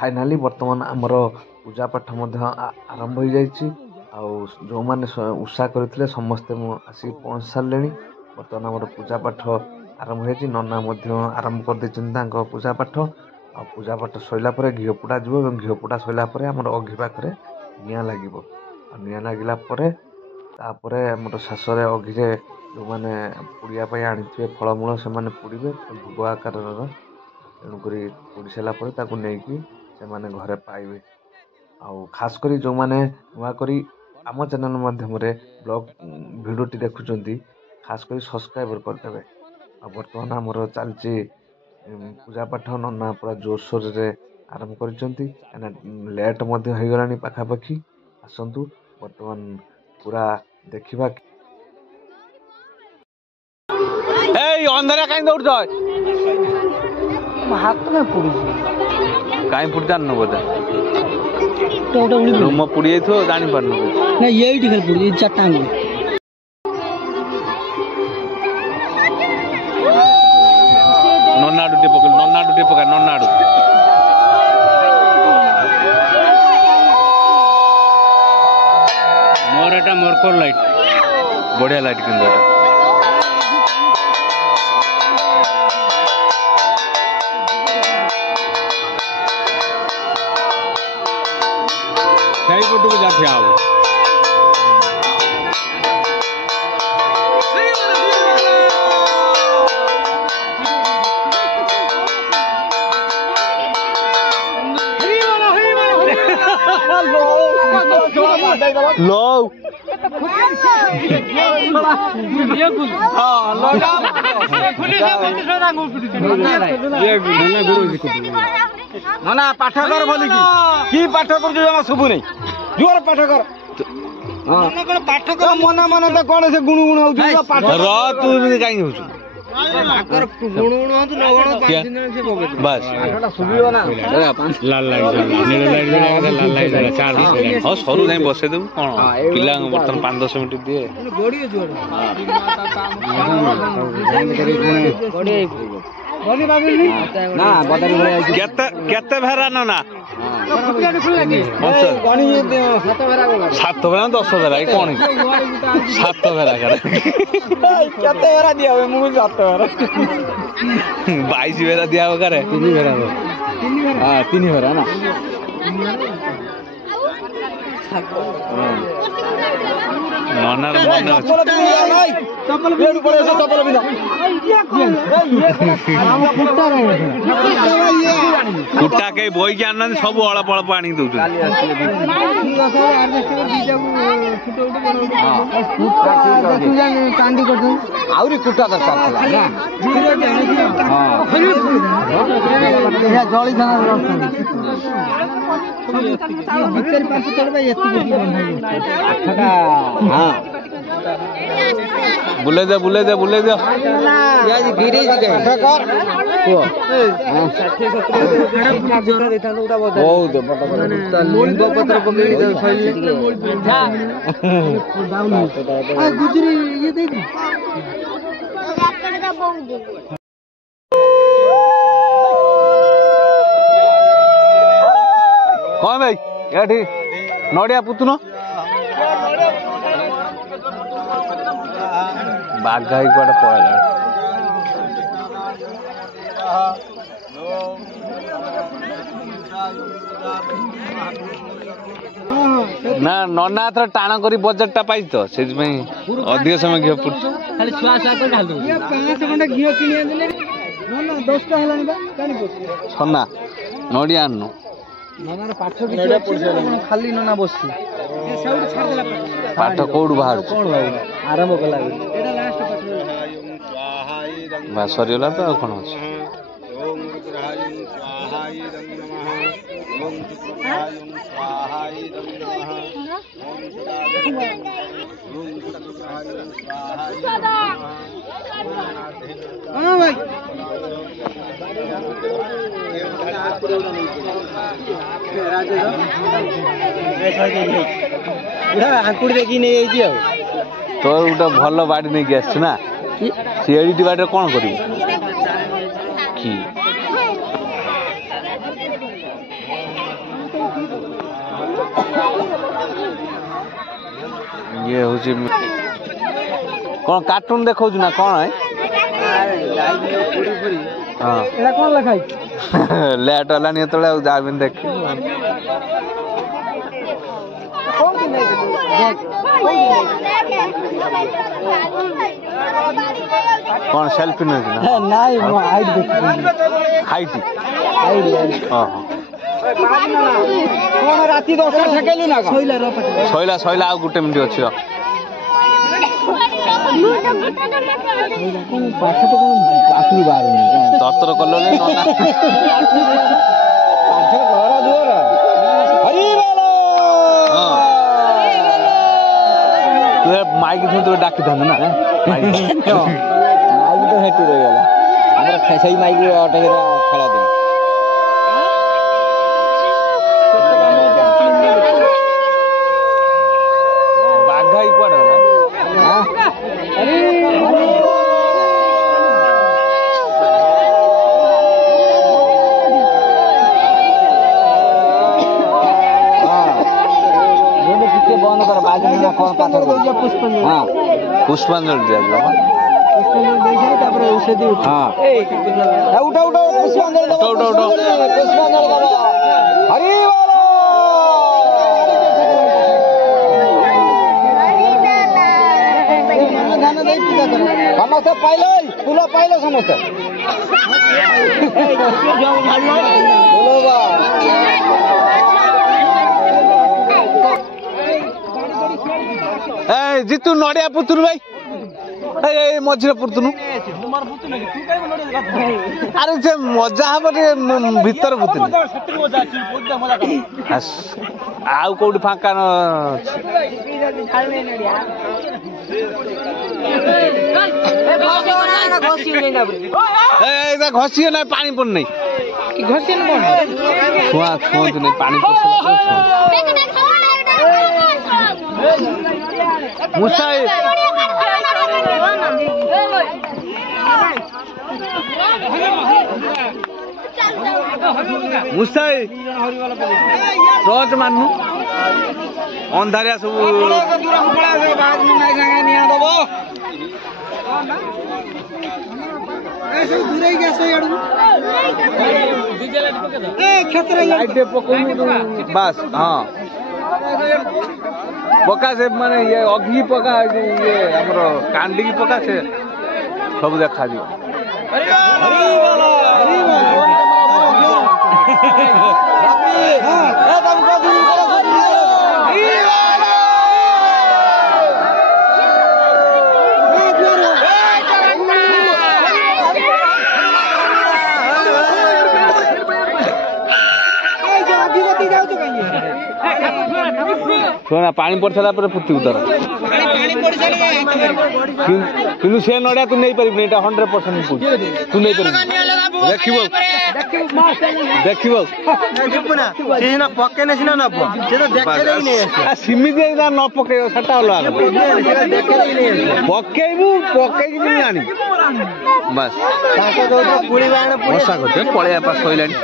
Finally बर्तमान आमर पूजा पाठ आरंभ हो जाइए। जो मैंने उषा करते समस्ते आसिक पहुँच सारे। बर्तमान आम पूजा पाठ आरंभ हो नना आरंभ कर पूजा पाठ। आ पूजा पाठ सरला घीओ पोड़ा जीव घीओ पोड़ा सरला आम अघि पाखे निआं लगे। निआं लगला आमर शेषे अघिरे जो मैंने पुड़िया आनी फलमूल से पुड़े भोग आकार तेणुक पुड़ी सारापर नहीं से घरे पाइबे। खास करी जो मैंने नुआ करी आम चैनल माध्यम ब्लॉग भिडियोटी देखुंट खास कर सब्सक्राइब करदे। बर्तमान आमर चलती पूजा पाठ नना पूरा जोरसोर से आरंभ कर लेट हो गला पाखापाखि आसतु बर्तमान पूरा देखा। अंधारा कहीं दौड़ हाथ में पुड़ी कहीं पुड़ी जान बोधे रूम पुड़ी जानी पार ना ये पुड़ी चार्टा ननाडू टे पकड़ ननाडू टे पका ननाडू मोर एटा मोरकोर लाइट बढ़िया लाइट किंतु सही फोटो को जाते आओ लो ना पाठ कर बोली कि पाठ कर जमा शुभु नहीं जोर पाठ कर पाठ कर मना मना तो कौन से गुण गुण हो पाठ र तू कहीं हो बस लाल लाइट लाल लाइट चार हाँ सरू जाए बसई देव कौन पिला बर्तमान 5-10 मिनट दिए केते भेरा ना 7 भेरा 10 भेरा कौन 7 भेरा केते भेरा दिया मुझे 7 भेरा 22 भेरा दिया करे 3 भेरा हाँ 3 भेरा ना ननार मन चप्पल कुटा के बोई के आन सब अल्प अल्प आनी दौ आहरी कुटा दरकार बुले दे बुले दे बुले दे कौन भाई ये नड़िया पुतुन बाघा कड़े पड़ा ना नना थर टाण करी बजेट टा पाई तो से अधिक समय घी पुट छना नड़िया आनु खाली नना बस पाठ कौड़ बाहर आरंभ कला सरीगला तो कौन अच्छे आंकुड़ देखी नहीं तोर गोटे भल बाड़ी नहीं आसना सीएडी बाड़ी कौन कर ये हूँ कौन कार्टून देखा ना कौन है हाँ এটা কোন লেখাই लेट वाला नहीं तो जाबिन देख कौन सेल्फी नहीं ना নাই হাইট দেখি हाइट হাইট हाँ কোন রাতি 10টা ঠেকাইলু না শৈলা রপট सैला सैला आउ गुटे मिनिट अच्छी পাশে তো কোন পাখি বার নেই তরতর করলো নি ননা পাশে ঘর দুয়ার হরি বলো তুই মাইক ধরে তুই ডাকি থান না মাইক মাইক তো হেঁটে রয়ে গেল আমরা সেই মাইক অটোকে খেলা দিই বাঘাই পড়ে আরে বন্ধ কর বাজে না কোন পাথর পুষ্পাঞ্জলি হ্যাঁ পুষ্পাঞ্জলি দিয়ে আসবো পুষ্পাঞ্জলি দিয়েছি তারপরে ঔষধি হ্যাঁ উঠা উঠা পুষ্পাঞ্জলি দাও উঠো, উঠো, উঠো। পুষ্পাঞ্জলি দাও হরি বলো ধান দেই পূজা করো সমস্ত পাইলো ফুল পাইলো সমস্ত বলো বা এই জিতু নড়িয়া পুতুন ভাই এই এই মঝিরে পুতুন আরে যে মজা হব রে ভিতর পুতুন ଆଉ କୋଉଠି ଫାଙ୍କା ଘଷିଏ ନାଇଁ ପାଣି ପଡୁ ନାଇଁ ଛୁଆ ଛୁଅନ୍ତୁ ନାଇଁ ପାଣି ମୁସା ମୁସାଇ ଟର୍ଚ୍ଚ ମାନୁ ଅନ୍ଧାରିଆ ସବୁ ବାସ୍ ହଁ ପକା ସେ ମାନେ ଇଏ ଅଘି ପକା ଇଏ ଆମର କାଣ୍ଡିକି ପକା ସେ ସବୁ ଦେଖାଯିବ ଶୁଣା ପାଣି ପଡ଼ିସାରିଲା ପରେ ପୃଥିବୀ ତର କିନ୍ତୁ ସେ ନଡ଼ିଆ ତୁ ନେଇପାରିବୁନି ଏଇଟା 100% ତୁ ନେଇପାରିବୁ ଦେଖିବ ସେମିତି ନ ପକେଇବ ସେଟା ଅଲଗା ପକେଇବୁ ପକେଇକି ବି ଆଣିବୁ ବାସ୍ ବର୍ଷା କରୁଛେ ପଳେଇବା ପାଶ ସଇଲାଣି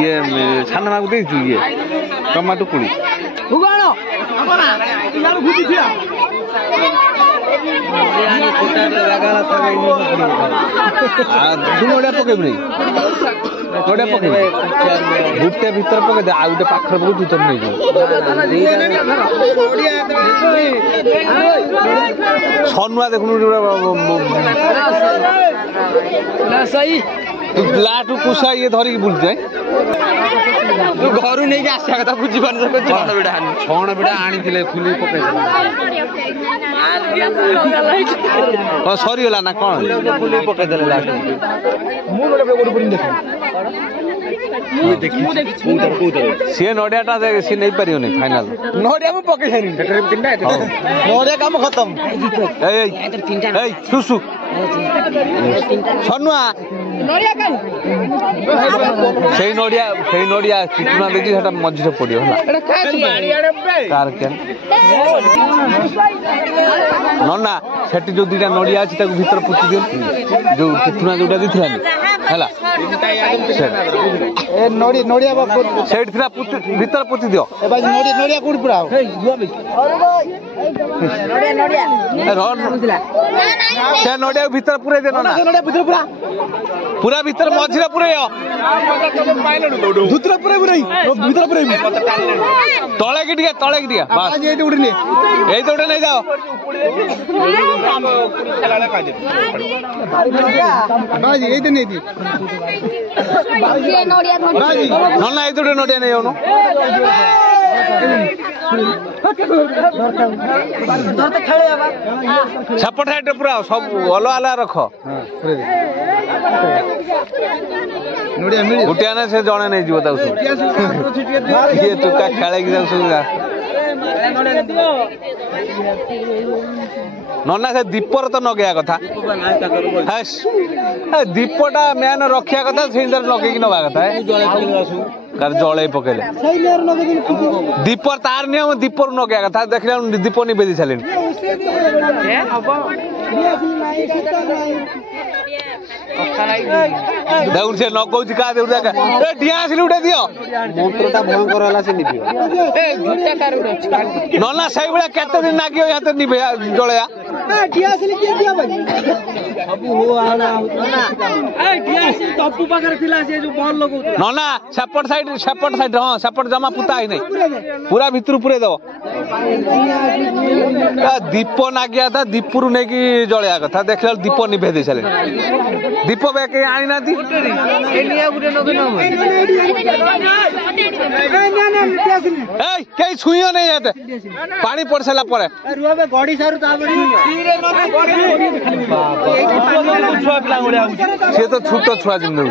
ଇଏ ସାନ ମାକୁ ଦେଇଛୁ ଇଏ ଟମାଟୋ ପୁଳି ନଡ଼ିଆ ପକେଇବୁ ନାଇଁ ନଡ଼ିଆ ପକେଇବୁ ଗୋଟେ ଭିତରେ ପକେଇ ଆଉ ଗୋଟେ ପାଖରେ ପକେଇ ଭିତରେ ନେଇଯିବ ସନୁଆ ଦେଖୁନୁ ଲାଠୁ କୁସା ଇଏ ଧରିକି ବୁଲୁଛେ ତୁ ଘରୁ ନେଇକି ଆସିବା କଥା ବୁଝିପାରୁଛ ଛଣ ବିଡ଼ା ଆଣିଥିଲେ ଫୁଲି ପକେଇ ହଁ ସରିଗଲା ନା କଣ ଫୁଲି ପକେଇଦେଲେ ଲାଷ୍ଟ ସିଏ ନଡ଼ିଆଟା ସିଏ ନେଇପାରିବନି ଫାଇନାଲ ନଡ଼ିଆ ମୁଁ ପକେଇ ସାରିନି ନଡ଼ିଆ କାମ ଖତମ ଏଇ ସୁସୁ ସନୁଆ ସେଇ ନଡ଼ିଆ ଚିଟୁଣା ଦେଇଛି ସେଟା ମଝିରେ ପଡିବ ହେଲା କାର କେନ୍ ନନା ସେଠି ଯୋଉ ଦିଟା ନଡ଼ିଆ ଅଛି ତାକୁ ଭିତରେ ପୋତି ଦିଅନ୍ତି ଯୋଉ ଚିଟୁଣା ଯୋଉଟା ଦେଇଥିଲାନି ହେଲା ସେଇଠି ଥିଲା ଭିତରେ ପୋତି ଦିଅ ସେ ନଡ଼ିଆ ଭିତରେ ପୁରେଇ ଦେ ନନା ପୁରା ଭିତରେ ମଝିରେ ପୁରେଇ ତଳେ କି ଟିକେ ଏଇତ ଗୋଟେ ନେଇଯାଅ ନନା ଏଇତ ଗୋଟେ ନଡ଼ିଆ ନେଇ ଯାଉନ ସେପଟ ସାଇଡ୍ ପୁରା ସବୁ ଅଲଗା ରଖ ଗୋଟିଏ ନା ସେ ଜଣେ ନେଇଯିବ ତାକୁ ସବୁ ଇଏ ଟୋକା ଖେଳେଇକି ତାକୁ ସବୁ ନନା ସେ ଦୀପର ତ ନଗେଇବା କଥା ଦୀପଟା ମେନ୍ ରଖିବା କଥା ସେଇଥିରେ ଲଗେଇକି ନବା କଥା ଜଳେଇ ପକେଇଲେ ଦୀପ ତାର ନିୟମ ଦୀପରୁ ନଗେଇବା କଥା ଦେଖିଲା ଦୀପ ନିଭେଇ ଦେଇ ସାରିଲେଣି ଦେଖୁନ ସେ ନଗଉଛି କାହା ଦେଉ ଡିଆ ଆସିଲି ଗୋଟେ ଦିଅ ମନ୍ତ୍ରଟା ଭୟଙ୍କର ହେଲା ସେ ନିଭିବ ନନା ସେଇଭଳିଆ କେତେ ଦିନ ଲାଗିବ ହାତ ନିଭେ ଜଳେଇବା ନନା ସେପଟ ସାଇଡ ହଁ ସେପଟ ଜମା ପୁତା ହେଇନାହିଁ ପୁରା ଭିତରୁ ପୁରେଇ ଦବ ଦୀପ ନାଗିବା କଥା ଦୀପରୁ ନେଇକି ଜଳେଇବା କଥା ଦେଖିଲା ଦୀପ ନିଭେଇ ଦେଇ ସାରିଲେଣି ଦୀପ ବେ କେହି ଆଣିନାହାନ୍ତି କେହି ଛୁଇଁବ ନେଇ ଏତେ ପାଣି ପଡି ସାରିଲା ପରେ ସିଏ ତ ଛୋଟ ଛୁଆ ଯେମିତି